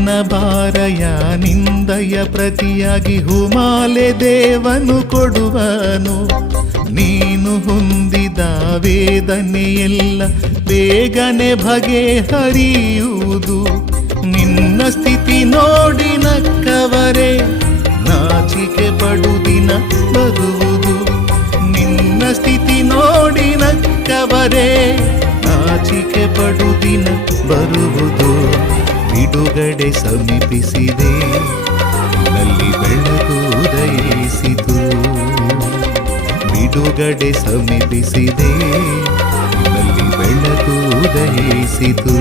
ನಿನ್ನ ಬಾರಯ ನಿಂದಯ ಪ್ರತಿಯಾಗಿ ಹುಮಾಲೆ ದೇವನು ಕೊಡುವನು. ನೀನು ಹೊಂದಿದ ವೇದನೆಯೆಲ್ಲ ಬೇಗನೆ ಬಗೆ ಹರಿಯುವುದು. ನಿನ್ನ ಸ್ಥಿತಿ ನೋಡಿ ನಕ್ಕವರೇ ನಾಚಿಕೆ ಪಡುದಿನ ಬರುವುದು. ನಿನ್ನ ಸ್ಥಿತಿ ನೋಡಿ ನಕ್ಕವರೇ ನಾಚಿಕೆ ಪಡುದಿನ ಬರುವುದು. ಬಿಡುಗಡೆ ಸಮೀಪಿಸಿದೆ, ನಲ್ಲಿ ಬೆಳಕು ಉದಯಿಸಿತು. ಬಿಡುಗಡೆ ಸಮೀಪಿಸಿದೆ, ನಲ್ಲಿ ಬೆಳಕು ಉದಯಿಸಿತು.